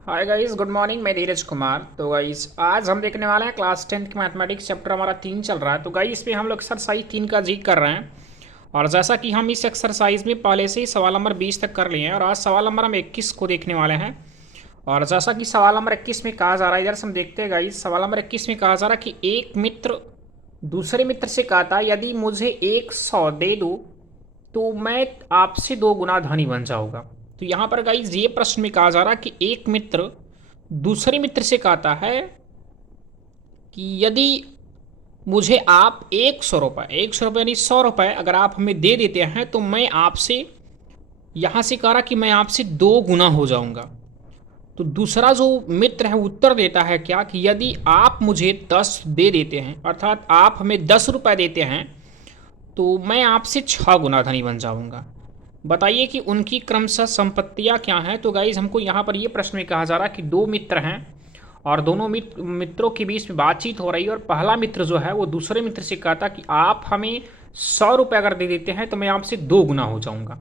Hi guys, good morning. मैं धीरज कुमार। तो guys आज हम देखने वाले हैं क्लास 10th की मैथमेटिक्स चैप्टर हमारा 3 चल रहा है। तो गाइस इसमें हम लोग एक्सरसाइज 3 का जी कर रहे हैं। और जैसा कि हम इस एक्सरसाइज में पहले से ही सवाल नंबर 20 तक कर लिए हैं और आज सवाल नंबर हम 21 को देखने वाले हैं। और जैसा कि सवाल नंबर 21 में कहा जा रहा है, इधर से हम देखते हैं गाइस। सवाल नंबर 21 में कहा जा रहा है कि एक मित्र दूसरे मित्र से कहता यदि मुझे 100 दे दो तो मैं आपसे 2 गुना धनी बन जाऊंगा। तो यहाँ पर गाइज ये प्रश्न में कहा जा रहा है कि एक मित्र दूसरे मित्र से कहता है कि यदि मुझे आप 100 रुपये यानी 100 रुपये अगर आप हमें दे देते हैं तो मैं आपसे, यहाँ से कह रहा कि मैं आपसे 2 गुना हो जाऊंगा। तो दूसरा जो मित्र है उत्तर देता है क्या कि यदि आप मुझे 10 दे देते हैं, अर्थात आप हमें 10 रुपये देते हैं, तो मैं आपसे 6 गुना धनी बन जाऊंगा। बताइए कि उनकी क्रमशः संपत्तियां क्या हैं। तो गाइज हमको यहाँ पर ये प्रश्न में कहा जा रहा है कि 2 मित्र हैं और दोनों मित्रों के बीच में बातचीत हो रही है और पहला मित्र जो है वो दूसरे मित्र से कहता कि आप हमें 100 रुपये अगर दे देते हैं तो मैं आपसे 2 गुना हो जाऊंगा।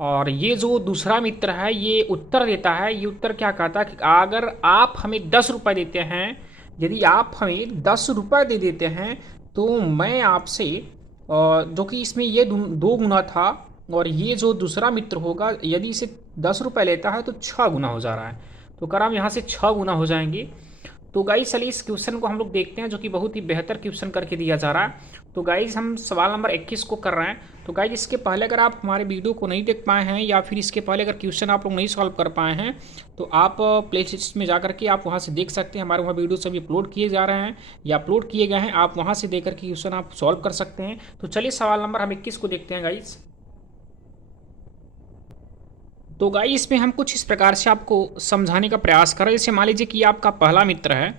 और ये जो दूसरा मित्र है ये उत्तर देता है, ये उत्तर क्या कहता है कि अगर आप हमें 10 रुपये देते हैं, यदि आप हमें 10 रुपये दे देते हैं तो मैं आपसे, जो कि इसमें ये 2 गुना था और ये जो दूसरा मित्र होगा यदि इसे 10 रुपये लेता है तो 6 गुना हो जा रहा है। तो कर हम यहाँ से 6 गुना हो जाएंगे। तो गाइस चलिए इस क्वेश्चन को हम लोग देखते हैं जो कि बहुत ही बेहतर क्वेश्चन करके दिया जा रहा है। तो गाइस हम सवाल नंबर 21 को कर रहे हैं। तो गाइस इसके पहले अगर आप हमारे वीडियो को नहीं देख पाए हैं या फिर इसके पहले अगर क्वेश्चन आप लोग नहीं सॉल्व कर पाए हैं तो आप प्ले लिस्ट में जा करके आप वहाँ से देख सकते हैं। हमारे वहाँ वीडियो सभी अपलोड किए जा रहे हैं या अपलोड किए गए हैं, आप वहाँ से देख करके क्वेश्चन आप सॉल्व कर सकते हैं। तो चलिए सवाल नंबर हम 21 को देखते हैं गाइस। तो गाइस इसमें हम कुछ इस प्रकार से आपको समझाने का प्रयास कर रहे हैं। जैसे मान लीजिए कि आपका पहला मित्र है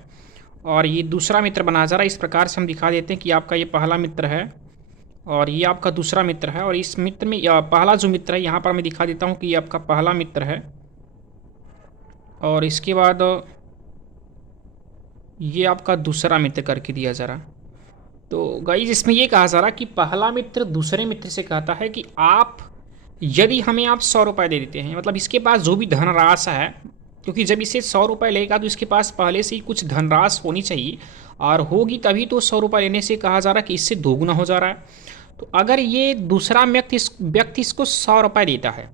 और ये दूसरा मित्र बना जा रहा है। इस प्रकार से हम दिखा देते हैं कि आपका ये पहला मित्र है और ये आपका दूसरा मित्र है। और इस मित्र में पहला जो मित्र है यहाँ पर मैं दिखा देता हूँ कि ये आपका पहला मित्र है और इसके बाद ये आपका दूसरा मित्र करके दिया जा रहा है। तो गाइस इसमें ये कहा जा रहा है कि पहला मित्र दूसरे मित्र से कहता है कि आप यदि हमें आप 100 रुपये दे देते हैं, मतलब इसके पास जो भी धनराशि है, क्योंकि जब इसे 100 रुपये लेगा तो इसके पास पहले से ही कुछ धनराशि होनी चाहिए और होगी तभी तो 100 रुपये लेने से कहा जा रहा है कि इससे 2 गुना हो जा रहा है। तो अगर ये दूसरा व्यक्ति इसको 100 रुपये देता है,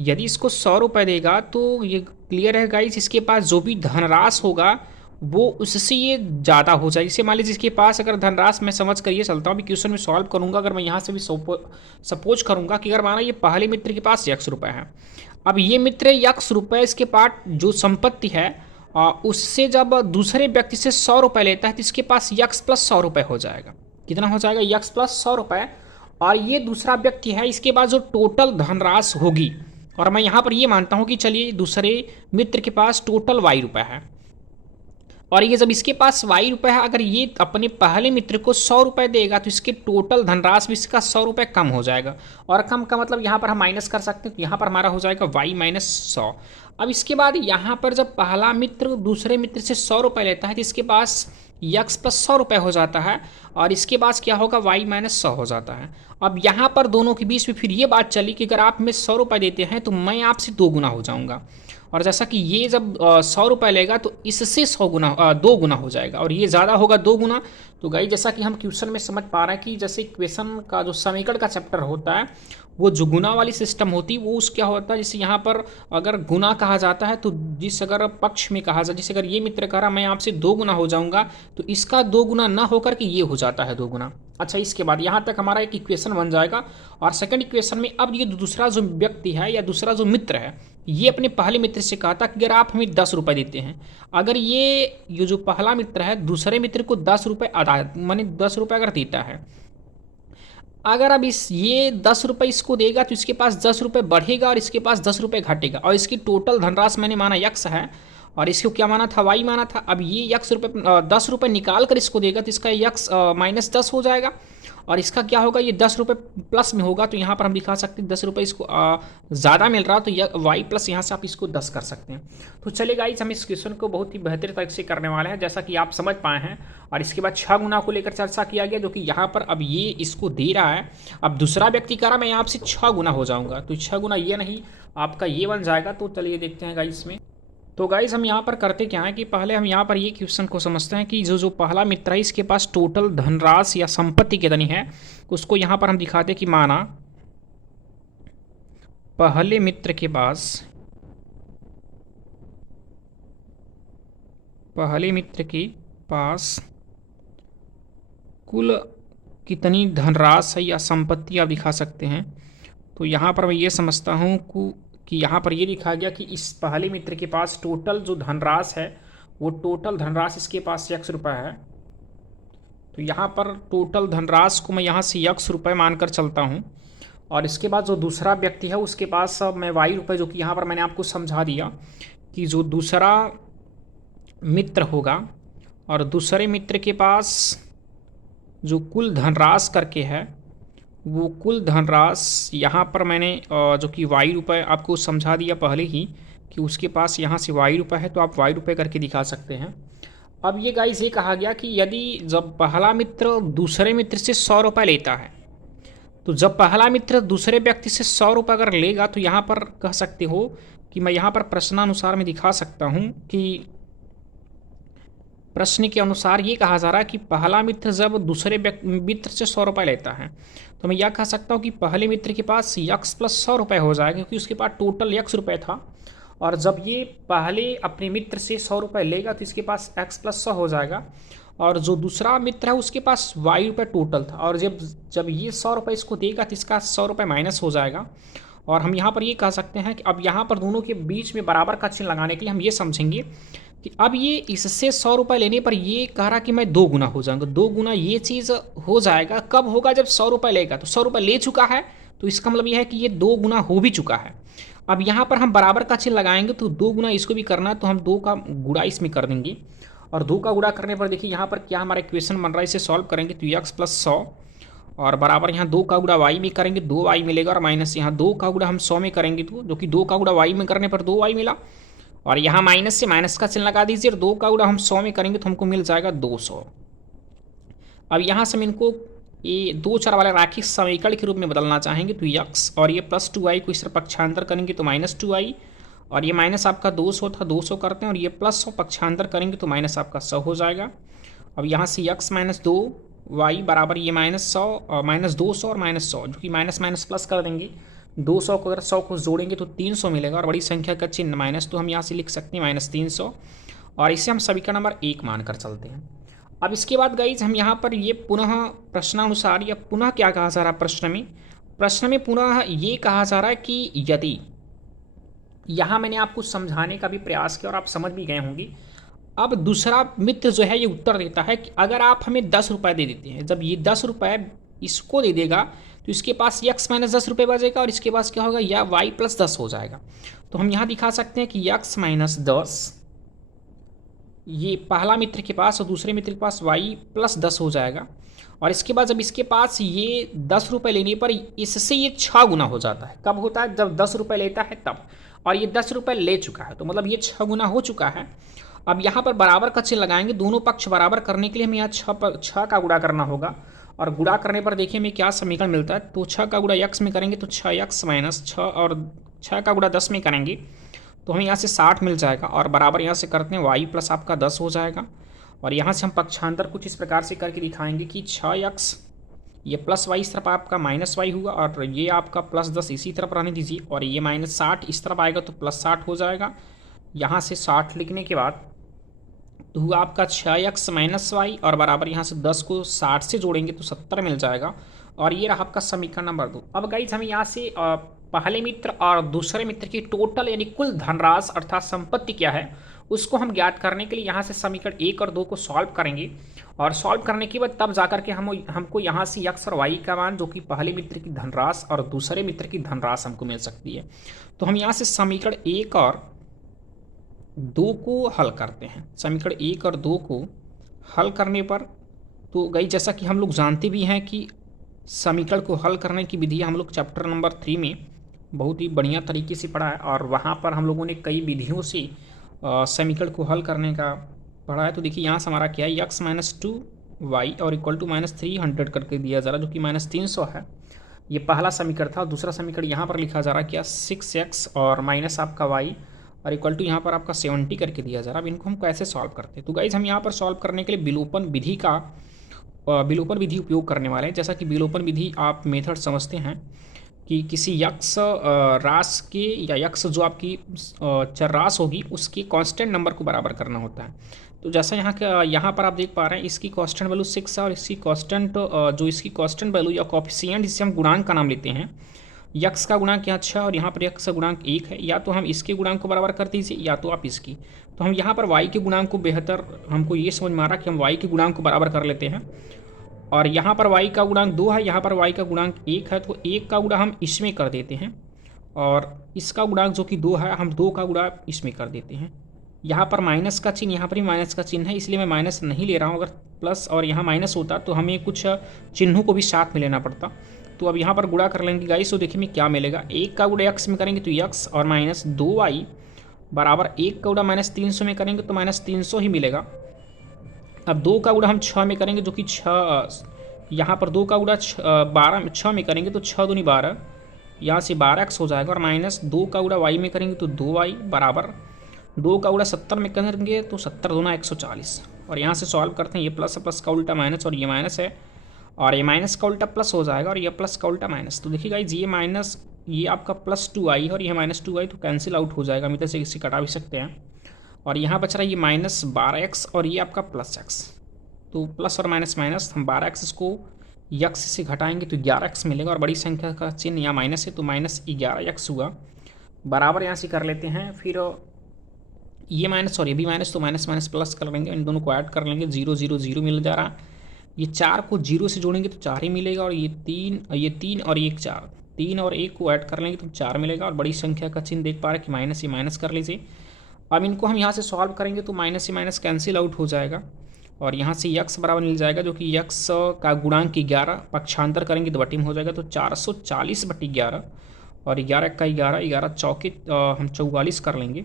यदि इसको 100 रुपये देगा तो ये क्लियर है गाइस, इसके पास जो भी धनराशि होगा वो उससे ये ज़्यादा हो जाए। इसे मान लीजिए इसके पास अगर धनराशि, मैं समझ कर ये चलता हूँ भी क्वेश्चन में सॉल्व करूँगा, अगर मैं यहाँ से भी सपोज करूँगा कि अगर माना ये पहले मित्र के पास x रुपये है, अब ये मित्र x रुपये इसके पास जो संपत्ति है उससे जब दूसरे व्यक्ति से 100 रुपये लेता है तो इसके पास x प्लस 100 रुपये हो जाएगा। कितना हो जाएगा? x प्लस 100 रुपये। और ये दूसरा व्यक्ति है, इसके पास जो टोटल धनराशि होगी, और मैं यहाँ पर ये मानता हूँ कि चलिए दूसरे मित्र के पास टोटल y रुपये है और ये जब इसके पास y रुपये है, अगर ये अपने पहले मित्र को 100 रुपये देगा तो इसके टोटल धनराशि भी इसका 100 रुपये कम हो जाएगा। और कम का मतलब यहाँ पर हम माइनस कर सकते हैं, तो यहाँ पर हमारा हो जाएगा y माइनस 100। अब इसके बाद यहाँ पर जब पहला मित्र दूसरे मित्र से 100 रुपये लेता है तो इसके पास x प्लस 100 रुपये हो जाता है और इसके पास क्या होगा? y माइनस 100 हो जाता है। अब यहाँ पर दोनों के बीच में फिर ये बात चली कि अगर आप हमें 100 रुपये देते हैं तो मैं आपसे 2 गुना हो जाऊँगा। और जैसा कि ये जब 100 रुपये लेगा तो इससे 2 गुना हो जाएगा और ये ज़्यादा होगा 2 गुना। तो गाइस जैसा कि हम क्वेश्चन में समझ पा रहे हैं कि जैसे क्वेश्चन का जो समीकरण का चैप्टर होता है वो जो गुना वाली सिस्टम होती है वो उस क्या होता है, जैसे यहाँ पर अगर गुना कहा जाता है तो जिस अगर पक्ष में कहा जाए, जैसे अगर ये मित्र कह रहा मैं आपसे 2 गुना हो जाऊंगा तो इसका 2 गुना ना होकर के ये हो जाता है 2 गुना। अच्छा, इसके बाद यहाँ तक हमारा एक इक्वेशन बन जाएगा। और सेकंड इक्वेशन में अब ये दूसरा जो व्यक्ति है या दूसरा जो मित्र है ये अपने पहले मित्र से कहा था कि अगर आप हमें 10 रुपये देते हैं, अगर ये जो पहला मित्र है दूसरे मित्र को 10 रुपये अदा माने 10 रुपये अगर देता है, अगर अब ये 10 रुपये इसको देगा तो इसके पास 10 रुपये बढ़ेगा और इसके पास 10 रुपये घटेगा और इसकी टोटल धनराशि मैंने माना x है और इसको क्या माना था? y माना था। अब ये 10 रुपये निकाल कर इसको देगा तो इसका x माइनस 10 हो जाएगा और इसका क्या होगा? ये 10 रुपये प्लस में होगा। तो यहाँ पर हम दिखा सकते हैं 10 रुपये इसको ज़्यादा मिल रहा तो y प्लस यहाँ से आप इसको 10 कर सकते हैं। तो चलिए गाइस हम इस क्वेश्चन को बहुत ही बेहतर तरीके से करने वाले हैं जैसा कि आप समझ पाए हैं। और इसके बाद 6 गुना को लेकर चर्चा किया गया जो कि यहाँ पर अब ये इसको दे रहा है। अब दूसरा व्यक्ति कह रहा मैं यहाँ से 6 गुना हो जाऊँगा, तो 6 गुना ये नहीं आपका ये बन जाएगा। तो चलिए देखते हैं गाइस इसमें। तो गाइज हम यहाँ पर करते क्या है कि पहले हम यहाँ पर ये क्वेश्चन को समझते हैं कि जो जो पहला मित्र है इसके पास टोटल धनराशि या संपत्ति कितनी है, उसको यहाँ पर हम दिखाते कि माना पहले मित्र के पास कुल कितनी धनराशि या संपत्ति आप दिखा सकते हैं। तो यहाँ पर मैं ये समझता हूँ कि यहाँ पर ये लिखा गया कि इस पहले मित्र के पास टोटल जो धनराशि है वो टोटल धनराशि इसके पास x रुपये है। तो यहाँ पर टोटल धनराशि को मैं यहाँ से x रुपये मानकर चलता हूँ। और इसके बाद जो दूसरा व्यक्ति है उसके पास मैं y रुपये, जो कि यहाँ पर मैंने आपको समझा दिया कि जो दूसरा मित्र होगा और दूसरे मित्र के पास जो कुल धनराशि करके है वो कुल धनराशि यहाँ पर मैंने जो कि y रुपये आपको समझा दिया पहले ही कि उसके पास यहाँ से y रुपये है, तो आप y रुपये करके दिखा सकते हैं। अब ये गाइस ये कहा गया कि यदि जब पहला मित्र दूसरे मित्र से 100 रुपये लेता है, तो जब पहला मित्र दूसरे व्यक्ति से 100 रुपये अगर लेगा तो यहाँ पर कह सकते हो कि मैं यहाँ पर प्रश्नानुसार में दिखा सकता हूँ कि प्रश्न के अनुसार ये कहा जा रहा है कि पहला मित्र जब दूसरे मित्र से 100 रुपये लेता है तो मैं यह कह सकता हूँ कि पहले मित्र के पास x प्लस 100 रुपये हो जाएगा, क्योंकि उसके पास टोटल x रुपये था। और जब ये पहले अपने मित्र से 100 रुपये लेगा तो इसके पास x प्लस 100 हो जाएगा। और जो दूसरा मित्र है उसके पास y रुपये टोटल था, और जब ये 100 रुपये इसको देगा तो इसका 100 रुपये माइनस हो जाएगा। और हम यहाँ पर ये कह सकते हैं कि अब यहाँ पर दोनों के बीच में बराबर का चिन्ह लगाने के लिए हम ये समझेंगे कि अब ये इससे 100 रुपये लेने पर ये कह रहा कि मैं 2 गुना हो जाऊंगा। 2 गुना ये चीज़ हो जाएगा कब होगा, जब 100 रुपये लेगा। तो 100 रुपये ले चुका है तो इसका मतलब यह है कि ये 2 गुना हो भी चुका है। अब यहाँ पर हम बराबर का चिन्ह लगाएंगे तो 2 गुना इसको भी करना है, तो हम 2 का गुणा इसमें कर देंगे। और 2 का गुणा करने पर देखिए यहाँ पर क्या हमारा इक्वेशन बन रहा है, इसे सॉल्व करेंगे तो x प्लस 100 और बराबर यहाँ 2 का गुणा y में करेंगे 2y मिलेगा, और माइनस यहाँ 2 का गुणा हम 100 में करेंगे तो जो कि 2 का गुणा y में करने पर 2y मिला, और यहाँ माइनस से माइनस का चिन्ह लगा दीजिए, और 2 का गुणा हम 100 में करेंगे तो हमको मिल जाएगा 200। अब यहाँ से हम इनको ये 2 चर वाले रैखिक समीकरण के रूप में बदलना चाहेंगे तो x और ये प्लस 2y को इस तरह पक्षांतर करेंगे तो माइनस 2y, और ये माइनस आपका 200 था 200 करते हैं, और ये प्लस 100 पक्षांतर करेंगे तो माइनस आपका 100 हो जाएगा। अब यहाँ से x माइनस 2y बराबर ये माइनस 100 और माइनस 200 और माइनस 100, जो कि माइनस माइनस प्लस कर देंगे। 200 को अगर 100 को जोड़ेंगे तो 300 मिलेगा, और बड़ी संख्या का चिन्ह माइनस, तो हम यहाँ से लिख सकते हैं माइनस 300, और इसे हम समीकरण नंबर 1 मानकर चलते हैं। अब इसके बाद गाइज हम यहाँ पर ये पुनः प्रश्नानुसार या पुनः क्या कहा जा रहा है प्रश्न में पुनः ये कहा जा रहा है कि यदि, यहाँ मैंने आपको समझाने का भी प्रयास किया और आप समझ भी गए होंगे। अब दूसरा मित्र जो है ये उत्तर देता है कि अगर आप हमें 10 रुपये दे देते हैं, जब ये 10 रुपये इसको दे देगा तो इसके पास x माइनस 10 रुपये बचेगा, और इसके पास क्या होगा या y प्लस 10 हो जाएगा। तो हम यहाँ दिखा सकते हैं कि x माइनस 10 ये पहला मित्र के पास और दूसरे मित्र के पास y प्लस 10 हो जाएगा। और इसके बाद जब इसके पास ये 10 रुपये लेने पर इससे ये 6 गुना हो जाता है। कब होता है, जब 10 रुपये लेता है तब, और ये 10 रुपये ले चुका है तो मतलब ये 6 गुना हो चुका है। अब यहाँ पर बराबर का चिन्ह लगाएंगे, दोनों पक्ष बराबर करने के लिए हमें यहाँ 6 का गुणा करना होगा, और गुणा करने पर देखिए हमें क्या समीकरण मिलता है। तो 6 का गुणा x में करेंगे तो 6x माइनस 6, और 6 का गुणा 10 में करेंगे तो हमें यहाँ से 60 मिल जाएगा, और बराबर यहाँ से करते हैं y प्लस आपका 10 हो जाएगा। और यहाँ से हम पक्षांतर कुछ इस प्रकार से करके दिखाएंगे कि 6x ये प्लस y इस तरफ आपका माइनस y हुआ, और ये आपका प्लस 10 इसी तरफ रहने दीजिए, और ये माइनस 60 इस तरफ आएगा तो प्लस 60 हो जाएगा। यहाँ से 60 लिखने के बाद तो हुआ आपका 6x माइनस वाई, और बराबर यहाँ से 10 को 60 से जोड़ेंगे तो 70 मिल जाएगा, और ये रहा आपका समीकरण नंबर 2। अब गाइज हमें यहाँ से पहले मित्र और दूसरे मित्र की टोटल यानी कुल धनराशि अर्थात संपत्ति क्या है उसको हम ज्ञात करने के लिए यहाँ से समीकरण 1 और 2 को सॉल्व करेंगे, और सॉल्व करने के बाद तब जाकर के हमको यहाँ से x और y का मान जो कि पहले मित्र की धनराशि और दूसरे मित्र की धनराशि हमको मिल सकती है। तो हम यहाँ से समीकरण 1 और 2 को हल करते हैं। समीकरण 1 और 2 को हल करने पर तो गई जैसा कि हम लोग जानते भी हैं कि समीकरण को हल करने की विधि हम लोग चैप्टर नंबर 3 में बहुत ही बढ़िया तरीके से पढ़ा है, और वहाँ पर हम लोगों ने कई विधियों से समीकरण को हल करने का पढ़ा है। तो देखिए यहाँ से हमारा क्या है x माइनस 2y और इक्वल टू माइनस 300 करके दिया जा रहा है, जो कि माइनस 300 है। ये पहला समीकरण था। दूसरा समीकरण यहाँ पर लिखा जा रहा है क्या 6x और माइनस आपका y, और इक्वल टू यहाँ पर आपका 70 करके दिया जा रहा है। अब इनको हम कैसे सॉल्व करते हैं, तो गाइज हम यहाँ पर सॉल्व करने के लिए विलोपन विधि का विलोपन विधि उपयोग करने वाले हैं। जैसा कि विलोपन विधि आप मेथड समझते हैं कि किसी यक्ष रास के या यक्ष जो आपकी चररास होगी उसकी कांस्टेंट नंबर को बराबर करना होता है। तो जैसा यहाँ पर आप देख पा रहे हैं इसकी कांस्टेंट वैल्यू 6 है और इसकी कांस्टेंट जो इसकी कांस्टेंट वैल्यू या कोएफिशिएंट जिसे हम गुणांक का नाम लेते हैं, यक्स का गुणांक यहाँ 6 और यहाँ पर यक्स का गुणांक 1 है। या तो हम इसके गुणांक को बराबर कर दीजिए या तो आप इसकी। तो हम यहाँ पर y के गुणांक को बेहतर हमको ये समझ में आ रहा कि हम y के गुणांक को बराबर कर लेते हैं। और यहाँ पर y का गुणांक 2 है, यहाँ पर y का गुणांक 1 है, तो 1 का गुणा हम इसमें कर देते हैं और इसका गुणांक जो कि 2 है हम 2 का गुणा इसमें कर देते हैं। यहाँ पर माइनस का चिन्ह, यहाँ पर भी माइनस का चिन्ह है, इसलिए मैं माइनस नहीं ले रहा हूँ। अगर प्लस और यहाँ माइनस होता तो हमें कुछ चिन्हों को भी साथ में लेना पड़ता। तो अब यहाँ पर गुणा कर लेंगे गाइस, तो देखिए में क्या मिलेगा, 1 का गुणा x में करेंगे तो x और माइनस 2y बराबर 1 का गुणा माइनस 300 में करेंगे तो माइनस 300 ही मिलेगा। अब 2 का गुणा हम 6 में करेंगे जो कि 6, यहाँ पर 2 का गुणा 6 में करेंगे तो 6 दूनी 12, यहाँ से 12x हो जाएगा। और माइनस 2 का गुणा y में करेंगे तो 2y बराबर 2 का गुणा 70 में करेंगे तो 70 दूना 140। और यहाँ से सॉल्व करते हैं, ये प्लस प्लस का उल्टा माइनस और ये माइनस है और ये माइनस का उल्टा प्लस हो जाएगा और ये प्लस का उल्टा माइनस। तो देखिए गाइस ये माइनस ये आपका प्लस 2i है और ये माइनस 2i, तो कैंसिल आउट हो जाएगा, हम इधर से इसे कटा भी सकते हैं। और यहाँ बच रहा है ये माइनस 12x और ये आपका प्लस x। तो प्लस और माइनस माइनस, हम 12x इसको यक्स से घटाएंगे तो 11x मिलेगा और बड़ी संख्या का चिन्ह यहाँ माइनस है तो माइनस 11x हुआ बराबर। यहाँ से कर लेते हैं, फिर ये माइनस और ये भी माइनस, तो माइनस माइनस प्लस कर लेंगे, इन दोनों को ऐड कर लेंगे, 0 0 0 मिल जा रहा। ये 4 को 0 से जोड़ेंगे तो 4 ही मिलेगा और ये 3 और ये 4, 3 और 1 को ऐड कर लेंगे तो 4 मिलेगा। और बड़ी संख्या का चिन्ह देख पा रहे हैं कि माइनस ये माइनस कर लीजिए। अब इनको हम यहाँ से सॉल्व करेंगे तो माइनस से माइनस कैंसिल आउट हो जाएगा और यहाँ से यक्स बराबर मिल जाएगा जो कि यक्स का गुणांक 11 पक्षांतर करेंगे तो बटी में हो जाएगा, तो 440/11 और 11 का 11, 11 चौके हम 44 कर लेंगे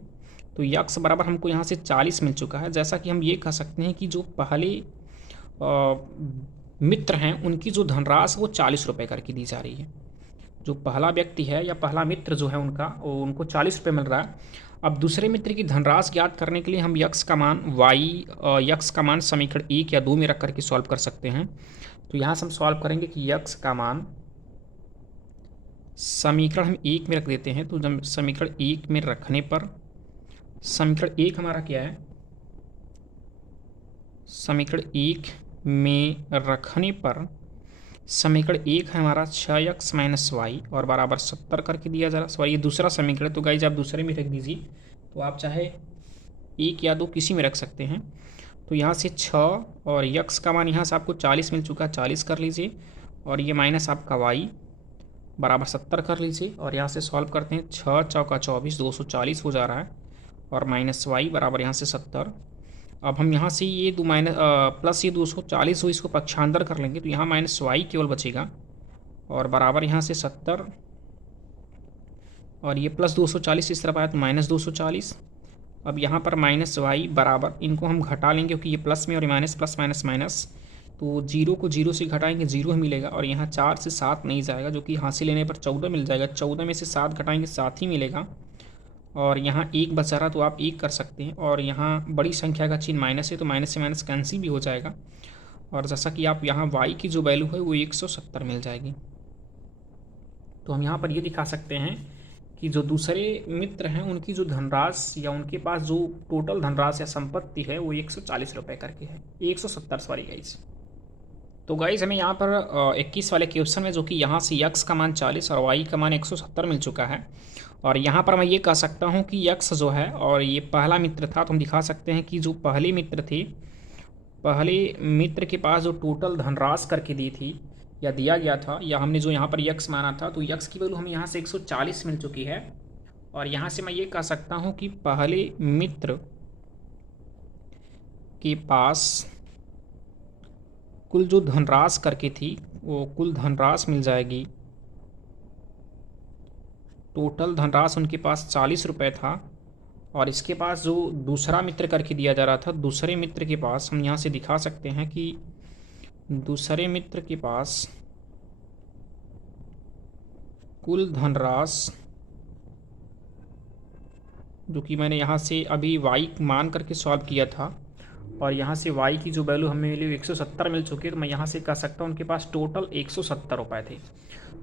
तो यक्स बराबर हमको यहाँ से 40 मिल चुका है। जैसा कि हम ये कह सकते हैं कि जो पहले मित्र हैं उनकी जो धनराशि वो 40 रुपये करके दी जा रही है। जो पहला व्यक्ति है या पहला मित्र जो है उनका उनको 40 रुपये मिल रहा है। अब दूसरे मित्र की धनराशि ज्ञात करने के लिए हम यक्स का मान यक्स का मान समीकरण 1 या 2 में रख करके सॉल्व कर सकते हैं। तो यहाँ से हम सॉल्व करेंगे कि यक्स का मान समीकरण हम 1 में रख देते हैं। तो जब समीकरण 1 में रखने पर समीकरण 1 हमारा क्या है, समीकरण 1 में रखने पर समीकरण 1 है हमारा 6x माइनस वाई और बराबर 70 करके दिया जा रहा। सॉरी ये दूसरा समीकरण, तो गाइज आप दूसरे में रख दीजिए, तो आप चाहे 1 या 2 किसी में रख सकते हैं। तो यहाँ से 6 और यक्स का मान यहाँ से आपको 40 मिल चुका है, 40 कर लीजिए और ये माइनस आपका वाई बराबर 70 कर लीजिए। और यहाँ से सॉल्व करते हैं, 6 चौका 24, 240 हो जा रहा है और माइनस वाई बराबर यहाँ से 70। अब हम यहाँ से ये प्लस ये 240 हो इसको पक्षांतर कर लेंगे तो यहाँ माइनस वाई केवल बचेगा और बराबर यहाँ से 70 और ये प्लस 240 इस तरफ आया तो माइनस 240। अब यहाँ पर माइनस वाई बराबर इनको हम घटा लेंगे क्योंकि ये प्लस में और माइनस प्लस माइनस माइनस, तो 0 को 0 से घटाएंगे 0 ही मिलेगा और यहाँ 4 से 7 नहीं जाएगा जो कि हासिल लेने पर 14 मिल जाएगा। 14 में से 7 घटाएंगे 7 ही मिलेगा और यहाँ 1 बचा रहा तो आप 1 कर सकते हैं। और यहाँ बड़ी संख्या का चिन्ह माइनस है तो माइनस से माइनस कैंसिल भी हो जाएगा और जैसा कि आप यहाँ y की जो वैल्यू है वो 170 मिल जाएगी। तो हम यहाँ पर ये दिखा सकते हैं कि जो दूसरे मित्र हैं उनकी जो धनराशि या उनके पास जो टोटल धनराशि या संपत्ति है वो 140 रुपये करके है, 170 सॉरी गाइज। तो गाइज हमें यहाँ पर 21 वाले क्वेश्चन में जो कि यहाँ से यक्स का मान 40 और वाई का मान 170 मिल चुका है। और यहाँ पर मैं ये कह सकता हूँ कि यक्स जो है और ये पहला मित्र था, तो हम दिखा सकते हैं कि जो पहले मित्र थे, पहले मित्र के पास जो टोटल धनराशि करके दी थी या दिया गया था या हमने जो यहाँ पर यक्स माना था, तो यक्स की वैल्यू हमें यहाँ से 140 मिल चुकी है। और यहाँ से मैं ये कह सकता हूँ कि पहले मित्र के पास कुल जो धनराशि करके थी वो कुल धनराशि मिल जाएगी, टोटल धनराशि उनके पास 40 रुपये था। और इसके पास जो दूसरा मित्र करके दिया जा रहा था, दूसरे मित्र के पास हम यहाँ से दिखा सकते हैं कि दूसरे मित्र के पास कुल धनराशि जो कि मैंने यहाँ से अभी y मान करके सॉल्व किया था, और यहाँ से y की जो वैल्यू हमें मिली 170 मिल चुकी है, तो मैं यहाँ से कह सकता हूँ उनके पास टोटल 170 रुपये थे।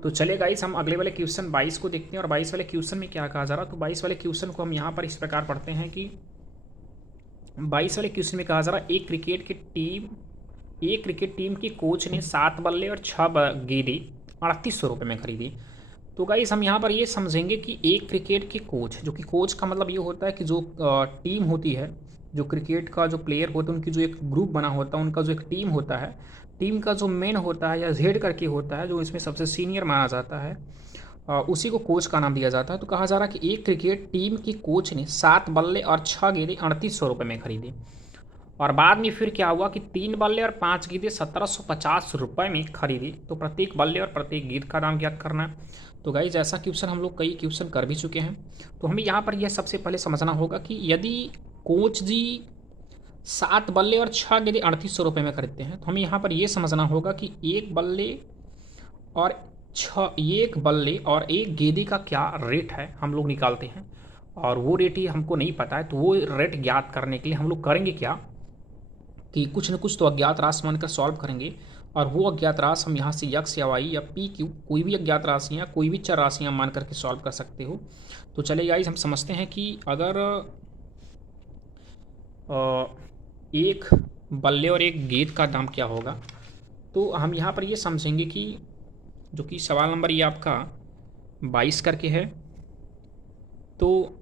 तो चलिए गाइस, हम अगले वाले क्वेश्चन 22 को देखते हैं। और 22 वाले क्वेश्चन में क्या कहा जा रहा है, तो 22 वाले क्वेश्चन को हम यहाँ पर इस प्रकार पढ़ते हैं कि 22 वाले क्वेश्चन में कहा जा रहा है एक क्रिकेट टीम की कोच ने 7 बल्ले और 6 गेंदें 3800 रुपये में खरीदी। तो गाइस हम यहाँ पर ये समझेंगे कि एक क्रिकेट के कोच, जो कि कोच का मतलब ये होता है कि जो टीम होती है, जो क्रिकेट का जो प्लेयर होते हैं उनकी जो एक ग्रुप बना होता है, उनका जो एक टीम होता है, टीम का जो मेन होता है या हेड करके होता है, जो इसमें सबसे सीनियर माना जाता है, उसी को कोच का नाम दिया जाता है। तो कहा जा रहा है कि एक क्रिकेट टीम की कोच ने 7 बल्ले और 6 गेंदें 3800 रुपये में खरीदी। और बाद में फिर क्या हुआ कि 3 बल्ले और 5 गेंदें 1750 रुपये में खरीदी। तो प्रत्येक बल्ले और प्रत्येक गेंद का दाम ज्ञात करना है। तो गाइस ऐसा क्वेश्चन हम लोग कई क्वेश्चन कर भी चुके हैं। तो हमें यहाँ पर यह सबसे पहले समझना होगा कि यदि कोच जी 7 बल्ले और 6 गेंदें 3800 रुपये में खरीदते हैं, तो हमें यहाँ पर यह समझना होगा कि एक बल्ले और एक गेंदे का क्या रेट है, हम लोग निकालते हैं। और वो रेट ही हमको नहीं पता है, तो वो रेट ज्ञात करने के लिए हम लोग करेंगे क्या कि कुछ न कुछ तो अज्ञात राशि मानकर सॉल्व करेंगे। और वो अज्ञात राशि हम यहाँ से यक्स या वाई या पी क्यू कोई भी अज्ञात राशियाँ, कोई भी चर राशियाँ मान करके सॉल्व कर सकते हो। तो चलिए गाइस, हम समझते हैं कि अगर एक बल्ले और एक गेंद का दाम क्या होगा, तो हम यहाँ पर ये समझेंगे कि जो कि सवाल नंबर ये आपका 22 करके है, तो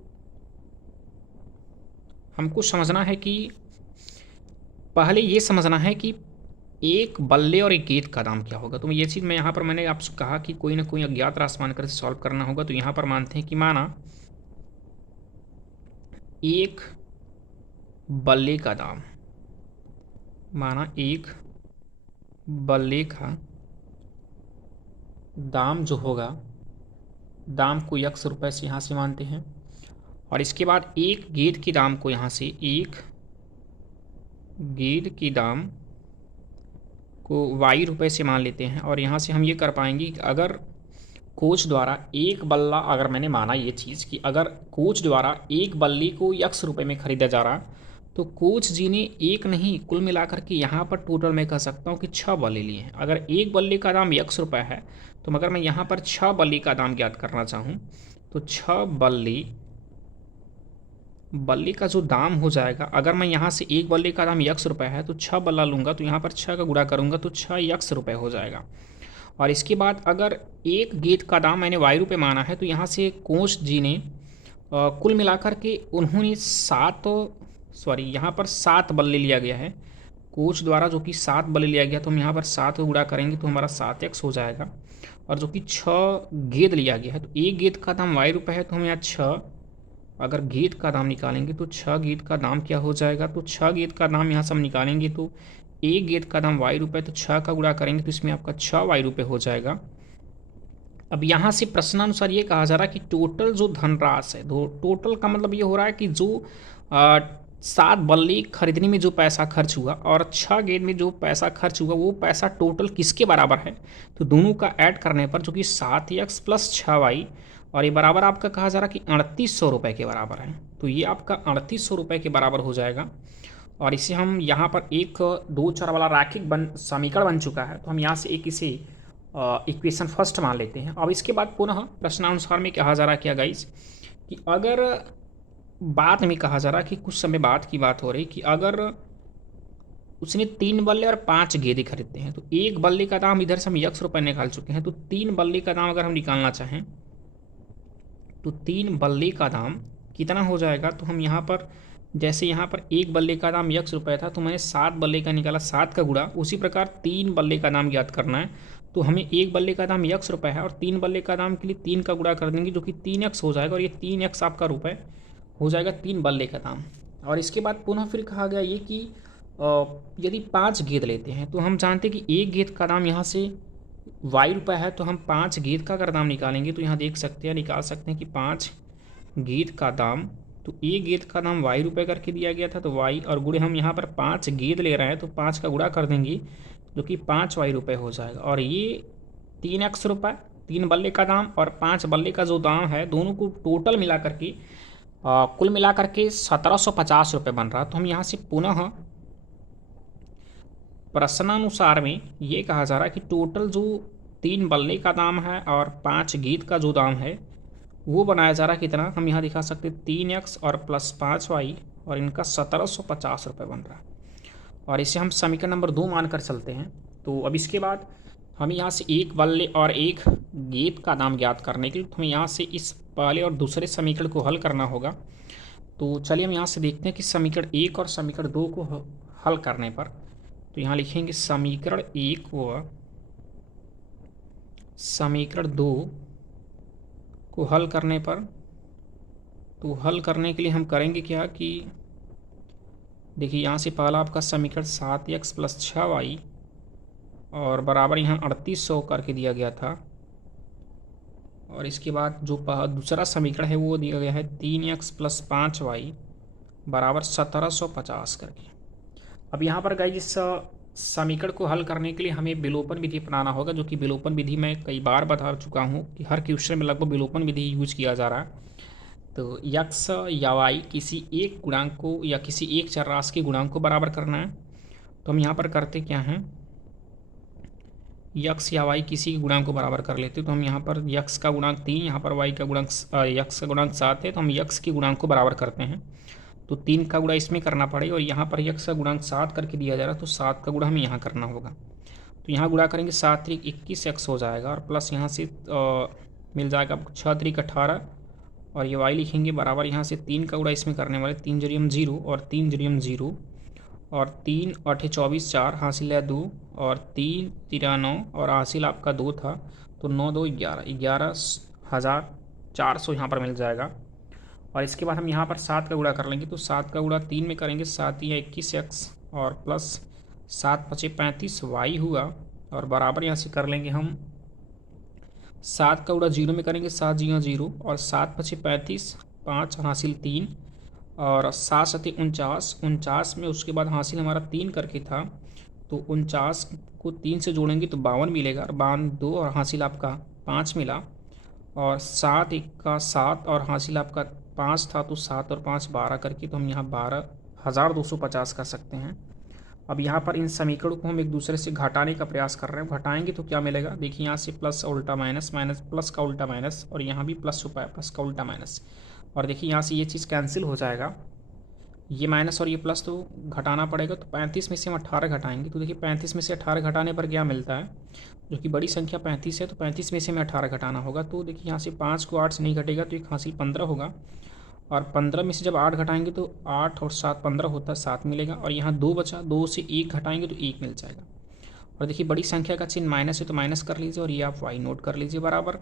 हमको समझना है कि पहले ये समझना है कि एक बल्ले और एक गेंद का दाम क्या होगा। तो ये चीज़ मैं यहाँ पर मैंने आपसे कहा कि कोई ना कोई अज्ञात राशि मानकर सॉल्व करना होगा। तो यहाँ पर मानते हैं कि माना एक बल्ले का दाम, एक बल्ले का दाम जो होगा, दाम को x रुपये से यहाँ से मानते हैं। और इसके बाद एक गेंद के दाम को यहाँ से, एक गेंद के दाम को y रुपये से मान लेते हैं। और यहाँ से हम ये कर पाएंगे कि अगर कोच द्वारा एक बल्ला, अगर मैंने माना ये चीज़ कि अगर कोच द्वारा एक बल्ले को x रुपये में ख़रीदा जा रहा, तो कोच जी ने एक नहीं कुल मिलाकर के यहाँ पर टोटल मैं कह सकता हूँ कि 6 बल्ले लिए हैं। अगर एक बल्ले का दाम x रुपये है, तो मगर मैं यहाँ पर 6 बल्ले का दाम ज्ञात करना चाहूँ, तो 6 बल्ले का जो दाम हो जाएगा, अगर मैं यहाँ से एक बल्ले का दाम x रुपये है तो 6 बल्ला लूँगा, तो यहाँ पर 6 का गुणा करूँगा तो 6 x रुपये हो जाएगा। और इसके बाद अगर एक गेंद का दाम मैंने y रुपये माना है, तो यहाँ से कोच जी ने कुल मिलाकर के उन्होंने यहाँ पर 7 बल्ले लिया गया है कोच द्वारा, जो कि 7 बल्ले लिया गया। तो हम यहाँ पर 7 को गुणा करेंगे तो हमारा 7x हो जाएगा। और जो कि 6 गेंद लिया गया है, तो एक गेंद का दाम y रुपये है, तो हम यहाँ 6 अगर गेंद का दाम निकालेंगे तो 6 गेंद का दाम क्या हो जाएगा, तो 6 गेंद का दाम यहाँ से हम निकालेंगे तो एक गेंद का दाम y रुपये, तो 6 का गुणा करेंगे तो इसमें आपका 6 y रुपये हो जाएगा। अब यहाँ से प्रश्नानुसार ये कहा जा रहा है कि टोटल जो धनराशि है, टोटल का मतलब ये हो रहा है कि जो 7 बल्ले खरीदने में जो पैसा खर्च हुआ और 6 गेंद में जो पैसा खर्च हुआ, वो पैसा टोटल किसके बराबर है, तो दोनों का ऐड करने पर जो कि 7x प्लस 6y, और ये बराबर आपका कहा जा रहा है कि 3800 रुपये के बराबर है। तो ये आपका 3800 रुपये के बराबर हो जाएगा। और इसे हम यहाँ पर एक 2 चर वाला रैखिक समीकरण बन चुका है, तो हम यहाँ से एक इसे इक्वेशन फर्स्ट मान लेते हैं। अब इसके बाद पुनः प्रश्नानुसार में कहा जा रहा है क्या गाइस, कि अगर बाद में कहा जा रहा है कि कुछ समय बाद की बात हो रही कि अगर उसने 3 बल्ले और 5 गेंदें खरीदते हैं, तो एक बल्ले का दाम इधर से हम x रुपये निकाल चुके हैं, तो 3 बल्ले का दाम अगर हम निकालना चाहें तो 3 बल्ले का दाम कितना हो जाएगा, तो हम यहाँ पर जैसे यहाँ पर एक बल्ले का दाम x रुपये था, तो मैंने 7 बल्ले का निकाला, 7 का गुणा, उसी प्रकार 3 बल्ले का दाम ज्ञात करना है, तो हमें एक बल्ले का दाम x रुपये है और 3 बल्ले का दाम के लिए 3 का गुणा कर देंगे, जो कि 3x हो जाएगा। और ये 3x आपका रुपये हो जाएगा 3 बल्ले का दाम। और इसके बाद पुनः फिर कहा गया ये कि यदि 5 गेंद लेते हैं, तो हम जानते हैं कि एक गेंद का दाम यहाँ से y रुपये है, तो हम 5 गेंद का अगर दाम निकालेंगे तो यहाँ देख सकते हैं, निकाल सकते हैं कि 5 गेंद का दाम, तो एक गेंद का दाम y रुपये करके दिया गया था, तो y और गुणे हम यहाँ पर 5 गेंद ले रहे हैं, तो 5 का गुणा कर देंगे जो कि 5y रुपये हो जाएगा। और ये 3x रुपये 3 बल्ले का दाम और 5 बल्ले का जो दाम है, दोनों को टोटल मिला करके कुल मिलाकर के 1750 रुपये बन रहा। तो हम यहाँ से पुनः प्रश्नानुसार में ये कहा जा रहा है कि टोटल जो 3 बल्ले का दाम है और 5 गेंद का जो दाम है वो बनाया जा रहा है कितना, हम यहाँ दिखा सकते हैं 3x और प्लस 5y, और इनका 1750 रुपये बन रहा है। और इसे हम समीकरण नंबर 2 मानकर चलते हैं। तो अब इसके बाद हमें यहाँ से एक बल्ले और एक गेंद का दाम ज्ञात करने के लिए हमें यहाँ से इस पहले और दूसरे समीकरण को हल करना होगा। तो चलिए हम यहाँ से देखते हैं कि समीकरण 1 और समीकरण 2 को हल करने पर, तो यहाँ लिखेंगे समीकरण 1 व समीकरण 2 को हल करने पर, तो हल करने के लिए हम करेंगे क्या कि देखिए यहाँ से पहला आपका समीकरण 7x प्लस 6y और बराबर यहाँ 3800 करके दिया गया था, और इसके बाद जो दूसरा समीकरण है वो दिया गया है 3x प्लस 5y बराबर 1750 करके। अब यहाँ पर गाइस इस समीकरण को हल करने के लिए हमें विलोपन विधि अपनाना होगा, जो कि विलोपन विधि मैं कई बार बता चुका हूँ कि हर क्वेश्चन में लगभग विलोपन विधि यूज किया जा रहा है। तो यक्स या वाई किसी एक गुणांक को या किसी एक चर राशि के गुणांक को बराबर करना है। तो हम यहाँ पर करते क्या हैं, यक्स या वाई किसी के गुणांक को बराबर कर लेते। तो हम यहाँ पर यक्स का गुणांक 3, यहाँ पर वाई का गुणांक यक्स का गुणांक 7 है, तो हम यक्स के गुणांक को बराबर करते हैं। तो 3 का गुणा इसमें करना पड़ेगा, और यहाँ पर यक्स का गुणांक 7 करके दिया जा रहा है, तो 7 का गुणा हमें यहाँ करना होगा। तो यहाँ गुणा करेंगे 7 त्रिक 21 एक्स हो जाएगा, और प्लस यहाँ से मिल जाएगा आपको 6 त्रिक 18, और ये वाई लिखेंगे बराबर यहाँ से 3 का गुणा इसमें करने वाले 3 जरियम 0 और 3 जरियम 0, और 3 8 24 4 हासिल है 2, और 3 13 9 और हासिल आपका 2 था, तो 9 2 11 11,400 यहाँ पर मिल जाएगा। और इसके बाद हम यहाँ पर 7 का गुणा कर लेंगे, तो 7 का गुणा 3 में करेंगे, 7 या 21x और प्लस 7 5 35 वाई हुआ, और बराबर यहाँ से कर लेंगे हम 7 का गुणा 0 में करेंगे, 7 0 0 और 7 5 35 5 हासिल 3, और 7 7 49 49 में उसके बाद हासिल हमारा 3 करके था, तो 49 को 3 से जोड़ेंगे तो 52 मिलेगा, और 52 2 और हासिल आपका 5 मिला, और 7 1 का 7 और हासिल आपका 5 था, तो 7 और 5 12 करके, तो हम यहाँ 12,250 कर सकते हैं। अब यहाँ पर इन समीकरणों को हम एक दूसरे से घटाने का प्रयास कर रहे हैं। घटाएंगे तो क्या मिलेगा, देखिए यहाँ से प्लस का उल्टा माइनस, माइनस प्लस का उल्टा माइनस, और यहाँ भी प्लस छुपा है, प्लस का उल्टा माइनस, और देखिए यहाँ से ये चीज़ कैंसिल हो जाएगा, ये माइनस और ये प्लस तो घटाना पड़ेगा। तो 35 में से हम 18 घटाएंगे, तो देखिए 35 में से 18 घटाने पर क्या मिलता है, जो कि बड़ी संख्या 35 है, तो 35 में से हमें 18 घटाना होगा। तो देखिए यहाँ से 5 को 8 से नहीं घटेगा, तो एक हासिल 15 होगा, और 15 में से जब 8 घटाएंगे तो 8 और 7 15 होता है, 7 मिलेगा, और यहाँ 2 बचा, 2 से 1 घटाएंगे तो 1 मिल जाएगा। और देखिए बड़ी संख्या का चिन्ह माइनस है, तो माइनस कर लीजिए, और ये आप वाई नोट कर लीजिए बराबर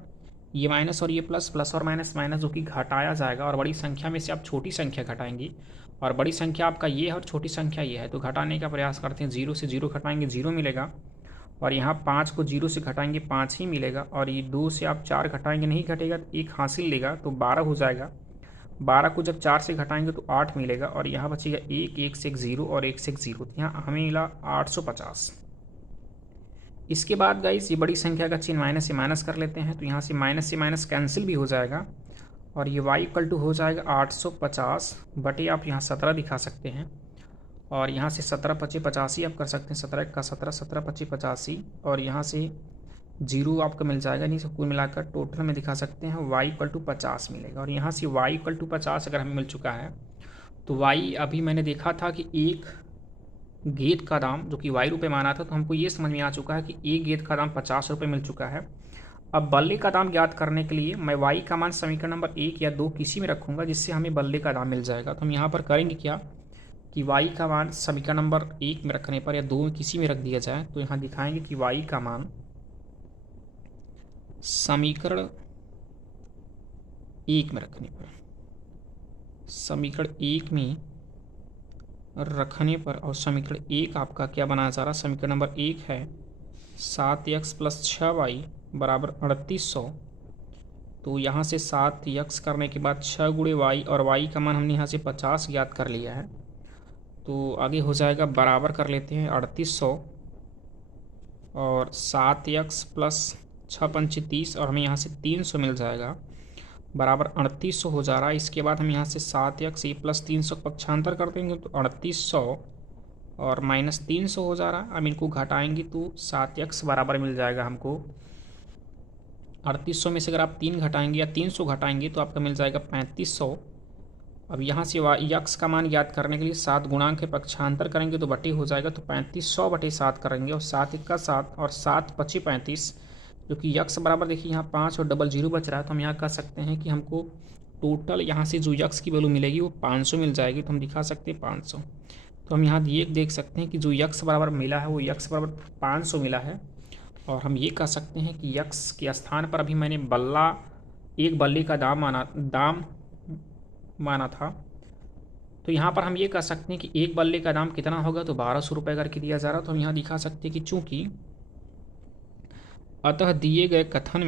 ये माइनस और ये प्लस, प्लस और माइनस माइनस, जो कि घटाया जाएगा, और बड़ी संख्या में से आप छोटी संख्या घटाएंगी, और बड़ी संख्या आपका ये है और छोटी संख्या ये है, तो घटाने का प्रयास करते हैं। 0 से 0 घटाएंगे 0 मिलेगा, और यहाँ 5 को 0 से घटाएंगे 5 ही मिलेगा, और ये 2 से आप 4 घटाएंगे नहीं घटेगा, तो 1 हासिल लेगा, तो 12 हो जाएगा। 12 को जब 4 से घटाएंगे तो 8 मिलेगा, और यहाँ बचेगा 1 1 से 1 0 और 1 से 1 0, तो यहाँ हमें मिला 850। इसके बाद गाइस ये बड़ी संख्या का चिन्ह माइनस से माइनस कर लेते हैं, तो यहाँ से माइनस कैंसिल भी हो जाएगा, और ये y इक्वल टू हो जाएगा 850 बटे आप यहाँ 17 दिखा सकते हैं, और यहाँ से 17 25 85 आप कर सकते हैं, 17 का 17 17 25 85, और यहाँ से 0 आपको मिल जाएगा, नहीं सब कुल मिलाकर टोटल में दिखा सकते हैं y इक्वल टू 50 मिलेगा। और यहाँ से y इक्वल टू 50 अगर हमें मिल चुका है, तो y अभी मैंने देखा था कि एक गेंद का दाम जो कि y रुपये माना था, तो हमको ये समझ में आ चुका है कि एक गेंद का दाम 50 रुपये मिल चुका है। अब बल्ले का दाम ज्ञात करने के लिए मैं y का मान समीकरण नंबर 1 या 2 किसी में रखूँगा, जिससे हमें बल्ले का दाम मिल जाएगा। तो हम यहाँ पर करेंगे क्या कि y का मान समीकरण नंबर 1 में रखने पर या 2 में किसी में रख दिया जाए, तो यहाँ दिखाएंगे कि y का मान समीकरण 1 में रखने पर, समीकरण 1 में रखने पर, और समीकरण 1 आपका क्या बनाया जा रहा है, समीकरण नंबर 1 है 7x प्लस 6y बराबर 3800। तो यहाँ से 7x करने के बाद 6 गुणे y, और y का मान हमने यहाँ से 50 ज्ञात कर लिया है, तो आगे हो जाएगा बराबर कर लेते हैं 3800 और 7x प्लस 6 पंच 30, और हमें यहाँ से 300 मिल जाएगा बराबर 3800 हो जा रहा है। इसके बाद हम यहाँ से 7x ए प्लस 300 पक्षांतर कर देंगे तो 3800 और माइनस 300 हो जा रहा है। अब इनको घटाएंगे तो 7x बराबर मिल जाएगा हमको 3800 में से अगर आप 3 घटाएंगे या 300 घटाएंगे तो आपका मिल जाएगा 3500। अब यहाँ से यक्स का मान याद करने के लिए 7 गुणांक के पक्षांतर करेंगे तो बटे हो जाएगा, तो 3500 बटे 7 करेंगे और 7 1 7 और 7 25 35, जो कि यक्स बराबर देखिए यहाँ 5 और डबल जीरो बच रहा है। तो हम यहाँ कह सकते हैं कि हमको टोटल यहाँ से जो यक्स की वैल्यू मिलेगी वो 500 मिल जाएगी। तो हम दिखा सकते हैं 500। तो हम यहाँ ये देख सकते हैं कि जो यक्स बराबर मिला है वो यक्स बराबर 500 मिला है। और हम ये कह सकते हैं कि यक्स के स्थान पर अभी मैंने एक बल्ले का दाम माना था। तो यहाँ पर हम ये कह सकते हैं कि एक बल्ले का दाम कितना होगा, तो 1200 रुपये करके दिया जा रहा। तो हम यहाँ दिखा सकते हैं कि चूंकि अतः दिए गए कथन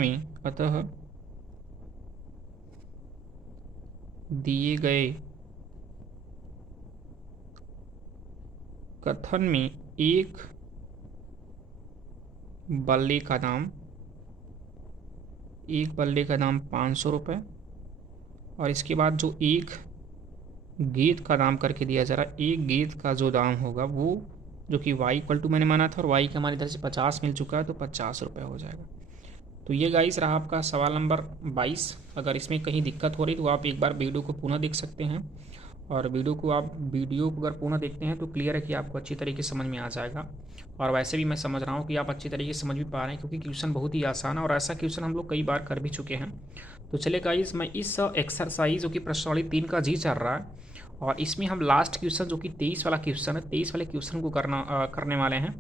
में एक बल्ले का दाम 500 रुपये और इसके बाद जो एक गेंद का दाम करके दिया जा रहा है, एक गेंद का जो दाम होगा वो जो कि y इक्वल टू मैंने माना था और y का हमारे इधर से 50 मिल चुका है तो 50 रुपये हो जाएगा। तो ये गाइस रहा आपका सवाल नंबर 22। अगर इसमें कहीं दिक्कत हो रही तो आप एक बार वीडियो को पुनः देख सकते हैं और वीडियो को अगर पुनः देखते हैं तो क्लियर है कि आपको अच्छी तरीके से समझ में आ जाएगा। और वैसे भी मैं समझ रहा हूँ कि आप अच्छी तरीके से समझ भी पा रहे हैं क्योंकि क्वेश्चन बहुत ही आसान है और ऐसा क्वेश्चन हम लोग कई बार कर भी चुके हैं। तो चलिए गाइस, मैं इस एक्सरसाइज जो कि प्रश्नावली 3 का जी चल रहा है और इसमें हम लास्ट क्वेश्चन जो कि 23 वाला क्वेश्चन है, 23 वाले क्वेश्चन को करने वाले हैं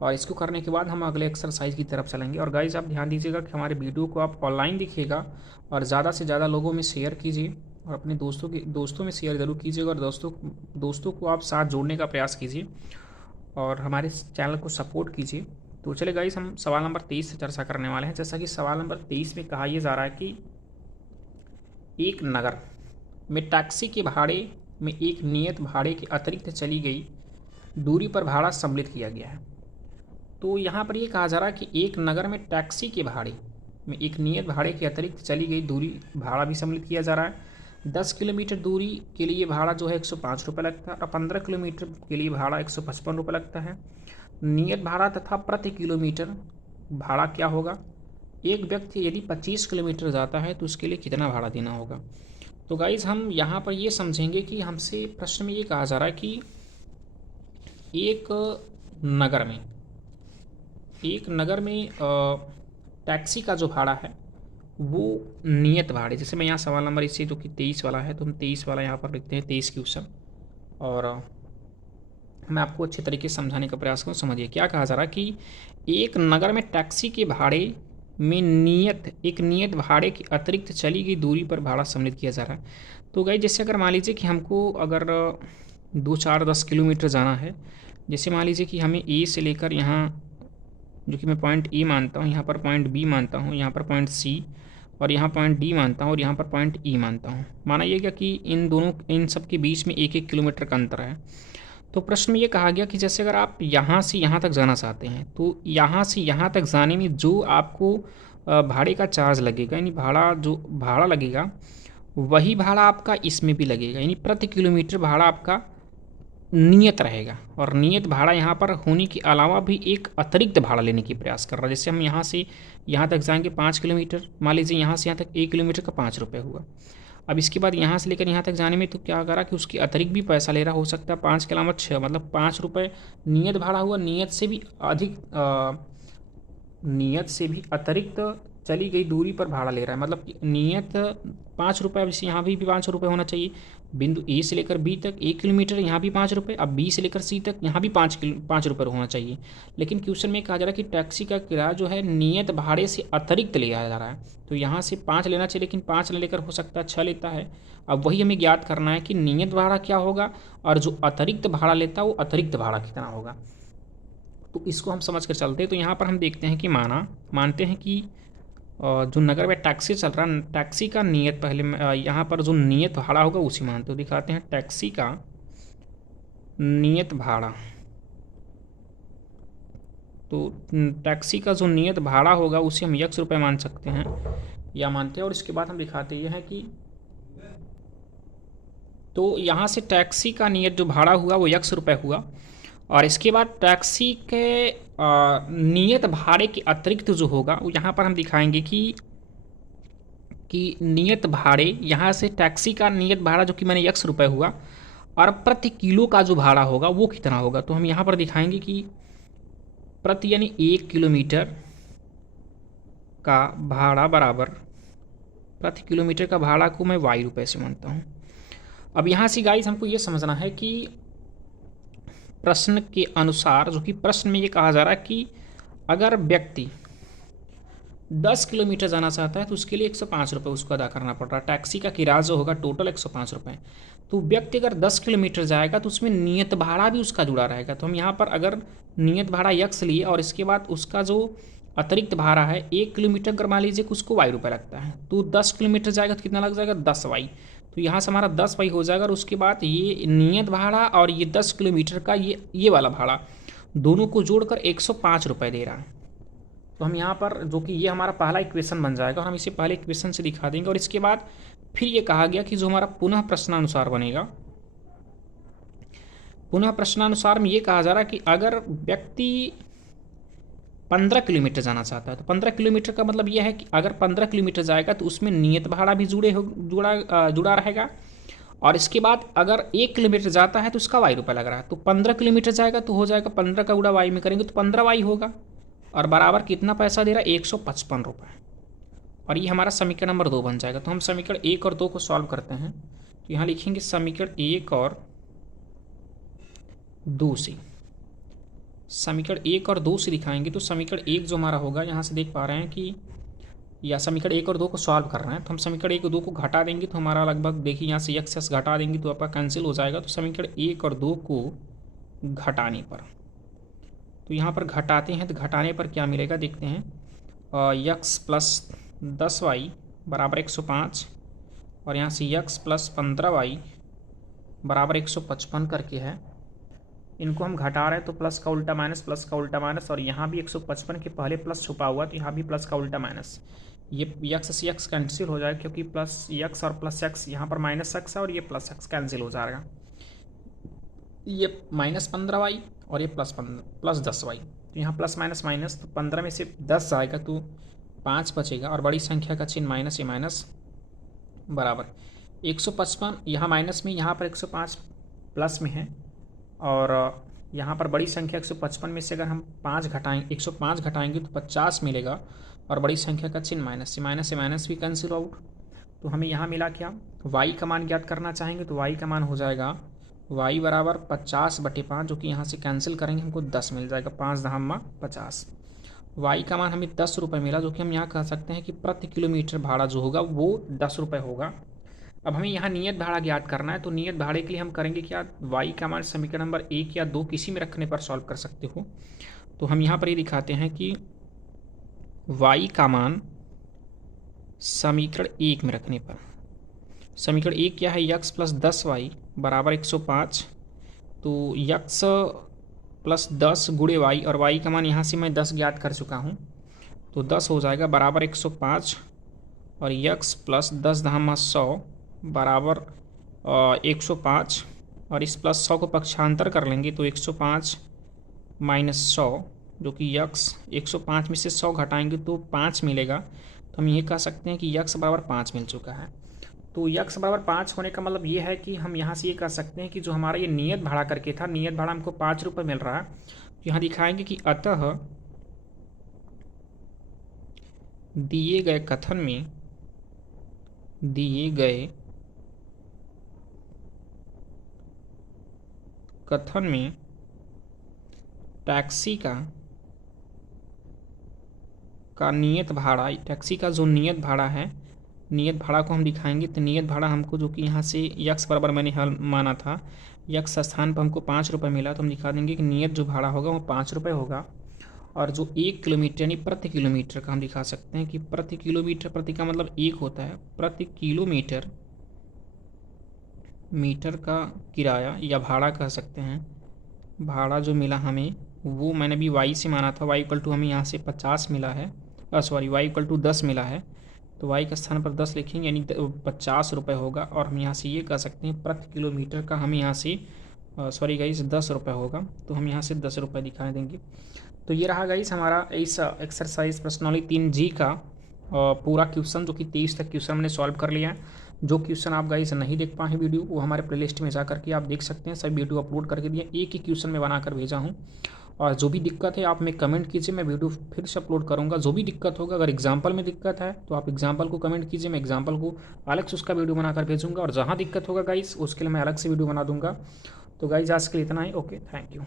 और इसको करने के बाद हम अगले एक्सरसाइज की तरफ चलेंगे। और गाइस आप ध्यान दीजिएगा कि हमारे वीडियो को आप ऑनलाइन देखिएगा और ज़्यादा से ज़्यादा लोगों में शेयर कीजिए और अपने दोस्तों में शेयर ज़रूर कीजिएगा और दोस्तों को आप साथ जोड़ने का प्रयास कीजिए और हमारे चैनल को सपोर्ट कीजिए। तो चले गाइस, हम सवाल नंबर 23 से चर्चा करने वाले हैं। जैसा कि सवाल नंबर 23 में कहा यह जा रहा है कि एक नगर में टैक्सी के भाड़े में एक नियत भाड़े के अतिरिक्त चली गई दूरी पर भाड़ा सम्मिलित किया गया है। तो यहाँ पर ये कहा जा रहा है कि एक नगर में टैक्सी के भाड़े में एक नियत भाड़े के अतिरिक्त चली गई दूरी भाड़ा भी सम्मिलित किया जा रहा है। 10 किलोमीटर दूरी के लिए भाड़ा जो है 105 रुपये लगता है और 15 किलोमीटर के लिए भाड़ा 155 रुपये लगता है। नियत भाड़ा तथा प्रति किलोमीटर भाड़ा क्या होगा? एक व्यक्ति यदि 25 किलोमीटर जाता है तो उसके लिए कितना भाड़ा देना होगा? तो गाइज हम यहाँ पर ये समझेंगे कि हमसे प्रश्न में ये कहा जा रहा है कि एक नगर में टैक्सी का जो भाड़ा है वो नियत भाड़े, जैसे मैं यहाँ सवाल नंबर इससे जो कि 23 वाला है तो हम 23 वाला यहाँ पर लिखते हैं 23 क्वेश्चन और मैं आपको अच्छे तरीके से समझाने का प्रयास करूँ। समझिए क्या कहा जा रहा है कि एक नगर में टैक्सी के भाड़े में एक नियत भाड़े की अतिरिक्त चली गई दूरी पर भाड़ा सम्मिलित किया जा रहा है। तो गाइस जैसे अगर मान लीजिए कि हमको अगर 2 4 10 किलोमीटर जाना है, जैसे मान लीजिए कि हमें ए से लेकर यहाँ जो कि मैं पॉइंट ए मानता हूँ, यहाँ पर पॉइंट बी मानता हूँ, यहाँ पर पॉइंट सी और यहाँ पॉइंट डी मानता हूँ और यहाँ पर पॉइंट ई मानता हूँ। माना ये क्या कि इन सब के बीच में 1-1 किलोमीटर का अंतर है। तो प्रश्न में ये कहा गया कि जैसे अगर आप यहाँ से यहाँ तक जाना चाहते हैं तो यहाँ से यहाँ तक जाने में जो आपको भाड़े का चार्ज लगेगा, यानी भाड़ा लगेगा वही भाड़ा आपका इसमें भी लगेगा, यानी प्रति किलोमीटर भाड़ा आपका नियत रहेगा। और नियत भाड़ा यहाँ पर होने के अलावा भी एक अतिरिक्त भाड़ा लेने की प्रयास कर रहा है। जैसे हम यहाँ से यहाँ तक जाएंगे 5 किलोमीटर, मान लीजिए यहाँ से यहाँ तक 1 किलोमीटर का 5 रुपये हुआ। अब इसके बाद यहाँ से लेकर यहाँ तक जाने में तो क्या करा कि उसकी अतिरिक्त भी पैसा ले रहा, हो सकता है 5 के अलावा 6, मतलब 5 रुपये नियत भाड़ा हुआ। नियत से भी अतिरिक्त चली गई दूरी पर भाड़ा ले रहा है, मतलब नियत 5 रुपये। अब यहाँ भी 5 रुपये होना चाहिए। बिंदु ए से लेकर बी तक 1 किलोमीटर, यहाँ भी 5 रुपये। अब बी से लेकर सी तक यहाँ भी 5 रुपये होना चाहिए। लेकिन क्वेश्चन में कहा जा रहा है कि टैक्सी का किराया जो है नियत भाड़े से अतिरिक्त लिया जा रहा है। तो यहाँ से 5 लेना चाहिए, लेकिन 5 न लेकर हो सकता है 6 लेता है। अब वही हमें ज्ञात करना है कि नियत भाड़ा क्या होगा और जो अतिरिक्त भाड़ा लेता है वो अतिरिक्त भाड़ा कितना होगा। तो इसको हम समझ कर चलते हैं। तो यहाँ पर हम देखते हैं कि मानते हैं कि जो नगर में टैक्सी चल रहा है, टैक्सी का नियत पहले यहाँ पर जो नियत भाड़ा होगा उसी मानते हो। दिखाते हैं टैक्सी का नियत भाड़ा। तो टैक्सी का जो नियत भाड़ा होगा उसे हम x रुपये मान सकते हैं, या मानते हैं। और इसके बाद हम दिखाते ये हैं कि तो यहाँ से टैक्सी का नियत जो भाड़ा हुआ वो ₹100 हुआ। और इसके बाद टैक्सी के नियत भाड़े के अतिरिक्त जो होगा वो यहाँ पर हम दिखाएंगे कि नियत भाड़े, यहाँ से टैक्सी का नियत भाड़ा जो कि मैंने ₹100 हुआ, और प्रति किलो का जो भाड़ा होगा वो कितना होगा। तो हम यहाँ पर दिखाएंगे कि प्रति यानी 1 किलोमीटर का भाड़ा बराबर, प्रति किलोमीटर का भाड़ा को मैं Y रुपये से मानता हूँ। अब यहाँ से गाइस हमको ये समझना है कि प्रश्न के अनुसार, जो कि प्रश्न में ये कहा जा रहा है कि अगर व्यक्ति 10 किलोमीटर जाना चाहता है तो उसके लिए ₹105 उसको अदा करना पड़ रहा है। टैक्सी का किराया जो होगा टोटल ₹105। तो व्यक्ति अगर 10 किलोमीटर जाएगा तो उसमें नियत भाड़ा भी उसका जुड़ा रहेगा। तो हम यहाँ पर अगर नियत भाड़ा यक्स लिए और इसके बाद उसका जो अतिरिक्त भाड़ा है 1 किलोमीटर अगर मान लीजिए कि उसको Y रुपये लगता है, तो 10 किलोमीटर जाएगा तो कितना लग जाएगा 10Y। तो यहाँ से हमारा 10Y हो जाएगा। और उसके बाद ये नियत भाड़ा और ये 10 किलोमीटर का ये वाला भाड़ा दोनों को जोड़कर ₹105 दे रहा है। तो हम यहाँ पर, जो कि ये हमारा पहला इक्वेशन बन जाएगा और हम इसे पहले इक्वेशन से दिखा देंगे। और इसके बाद फिर ये कहा गया कि जो हमारा पुनः प्रश्नानुसार बनेगा, पुनः प्रश्नानुसार में ये कहा जा रहा है कि अगर व्यक्ति 15 किलोमीटर जाना चाहता है तो 15 किलोमीटर का मतलब यह है कि अगर 15 किलोमीटर जाएगा तो उसमें नियत भाड़ा भी जुड़ा रहेगा। और इसके बाद अगर 1 किलोमीटर जाता है तो उसका Y रुपये लग रहा है। तो 15 किलोमीटर जाएगा तो हो जाएगा 15 का गुणा Y में करेंगे तो 15Y होगा। और बराबर कितना पैसा दे रहा है ₹155। और ये हमारा समीकरण नंबर 2 बन जाएगा। तो हम समीकरण 1 और 2 को सॉल्व करते हैं। तो यहाँ लिखेंगे समीकरण 1 और 2 से, समीकरण 1 और 2 से दिखाएंगे। तो समीकरण 1 जो हमारा होगा, यहाँ से देख पा रहे हैं कि या समीकरण 1 और 2 को सॉल्व कर रहे हैं, तो हम समीकरण 1 और 2 को घटा देंगे तो हमारा लगभग, देखिए यहाँ से एक्स घटा देंगे तो आपका कैंसिल हो जाएगा। तो समीकरण 1 और 2 को घटाने पर, तो यहाँ पर घटाते हैं तो घटाने पर क्या मिलेगा देखते हैं। x प्लस 10y बराबर 105 और यहाँ से x प्लस 15y बराबर 155 करके है। इनको हम घटा रहे हैं तो प्लस का उल्टा माइनस, प्लस का उल्टा माइनस, और यहाँ भी 155 के पहले प्लस छुपा हुआ तो यहाँ भी प्लस का उल्टा माइनस। ये x से x कैंसिल हो जाएगा क्योंकि प्लस x और प्लस x, यहाँ पर माइनस x है और ये प्लस x कैंसिल हो जाएगा। ये -15y और ये प्लस 10y। तो यहाँ प्लस माइनस माइनस, तो 15 में से 10 जाएगा तो 5 बचेगा और बड़ी संख्या का चिन्ह माइनस, ये माइनस बराबर 155। यहाँ माइनस में, यहाँ पर 105 प्लस में है और यहाँ पर बड़ी संख्या 155 में से अगर हम 5 घटाएंगे, 105 घटाएंगे तो 50 मिलेगा और बड़ी संख्या का चिन्ह माइनस, से माइनस भी कैंसिल आउट। तो हमें यहाँ मिला क्या, y का मान ज्ञात करना चाहेंगे तो y का मान हो जाएगा y बराबर 50/5, जो कि यहाँ से कैंसिल करेंगे हमको 10 मिल जाएगा, 5 दहम्मा 50। y का मान हमें ₹10 मिला, जो कि हम यहाँ कह सकते हैं कि प्रति किलोमीटर भाड़ा जो होगा वो ₹10 होगा। अब हमें यहाँ नियत भाड़ा ज्ञात करना है। तो नियत भाड़े के लिए हम करेंगे क्या, y का मान समीकरण नंबर 1 या 2 किसी में रखने पर सॉल्व कर सकते हो। तो हम यहाँ पर ये दिखाते हैं कि y का मान समीकरण 1 में रखने पर, समीकरण 1 क्या है, x प्लस 10y बराबर 105। तो x प्लस 10 गुणे y, और y का मान यहाँ से मैं 10 ज्ञात कर चुका हूँ तो 10 हो जाएगा बराबर 105, और x प्लस 10 दहम्मा 100 बराबर 105, और इस प्लस 100 को पक्षांतर कर लेंगे तो 105 माइनस 100, जो कि x 105 में से 100 घटाएंगे तो 5 मिलेगा। तो हम ये कह सकते हैं कि x बराबर 5 मिल चुका है। तो x बराबर 5 होने का मतलब ये है कि हम यहाँ से ये कह सकते हैं कि जो हमारा ये नियत भाड़ा करके था, नियत भाड़ा हमको ₹5 मिल रहा है। तो यहाँ दिखाएंगे कि अतः दिए गए कथन में, दिए गए कथन में टैक्सी का नियत भाड़ा, टैक्सी का जो नियत भाड़ा है, नियत भाड़ा को हम दिखाएंगे। तो नियत भाड़ा हमको, जो कि यहाँ से x बराबर मैंने हल माना था, x स्थान पर हमको ₹5 मिला, तो हम दिखा देंगे कि नियत जो भाड़ा होगा वो ₹5 होगा। और जो 1 किलोमीटर यानी प्रति किलोमीटर का हम दिखा सकते हैं कि प्रति किलोमीटर, प्रति का मतलब 1 होता है, प्रति किलोमीटर मीटर का किराया या भाड़ा कह सकते हैं, भाड़ा जो मिला हमें वो मैंने भी y से माना था, y इक्वल टू हमें यहाँ से 50 मिला है, सॉरी y इक्वल टू 10 मिला है। तो y के स्थान पर 10 लिखेंगे यानी 50 रुपये होगा। और हम यहाँ से ये कह सकते हैं प्रति किलोमीटर का हमें यहाँ से सॉरी गाइस 10 रुपये होगा, तो हम यहाँ से 10 रुपये दिखा देंगे। तो ये रहा गाइस हमारा इस एक्सरसाइज प्रश्नावली 3G का पूरा क्वेश्चन, जो कि 23 तक क्वेश्चन हमने सॉल्व कर लिया है। जो क्वेश्चन आप गाइस नहीं देख पाए वीडियो, वो हमारे प्लेलिस्ट में जा करके आप देख सकते हैं। सभी वीडियो अपलोड करके दिए, एक ही क्वेश्चन में बनाकर भेजा हूँ। और जो भी दिक्कत है आप में कमेंट कीजिए, मैं वीडियो फिर से अपलोड करूँगा। जो भी दिक्कत होगा, अगर एग्जाम्पल में दिक्कत है तो आप एग्जाम्पल को कमेंट कीजिए, मैं एग्जाम्पल को अलग से उसका वीडियो बनाकर भेजूँगा। और जहाँ दिक्कत होगा गाइस उसके लिए मैं अलग से वीडियो बना दूँगा। तो गाइस आज के लिए इतना ही। Okay, thank you.